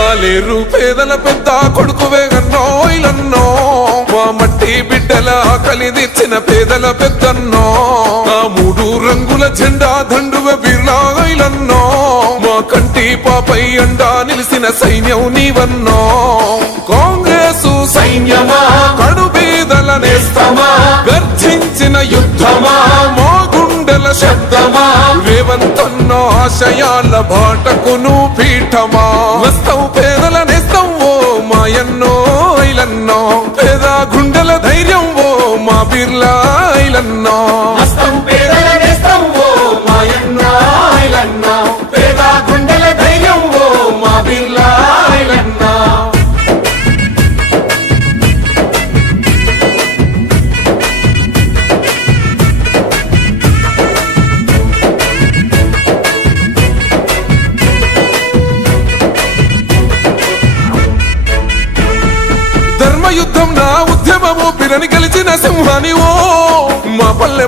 ఆలేరు పేదల పెద్ద కొడుకువే గన్నో ఇలన్నో మా మట్టి బిడ్డల ఆకలి తెచ్చిన పేదల పెద్దన్నో ఆ మూడు రంగుల జెండా దండువ బిర్లా ఇలన్నో మా కంటి పాపై అండా నిలిసిన సైన్యం నీవన్నో కాంగ్రెస్ సైన్యమా కడు బీదల నేస్తమా గర్జించిన యుద్ధమా మా గుండెల శబ్దమా రేవంతన్నో ఆశయాల బాటకును పీఠమా వస్తావు పేదల నేస్తం ఓ మాయన్నో ఐలన్నో పేద గుండెల ధైర్యం ఓ మా బిర్లా ఐలన్నో హస్తం పేదల నేస్తం ఓ మాయన్నో ఐలన్నో పేద గుండెల ధైర్యం ఓ మా బిర్లా ఐలన్నో ధర్మయుద్ధం నా ఉద్యమము పిరని గెలిచిన సింహానివో మా పల్లె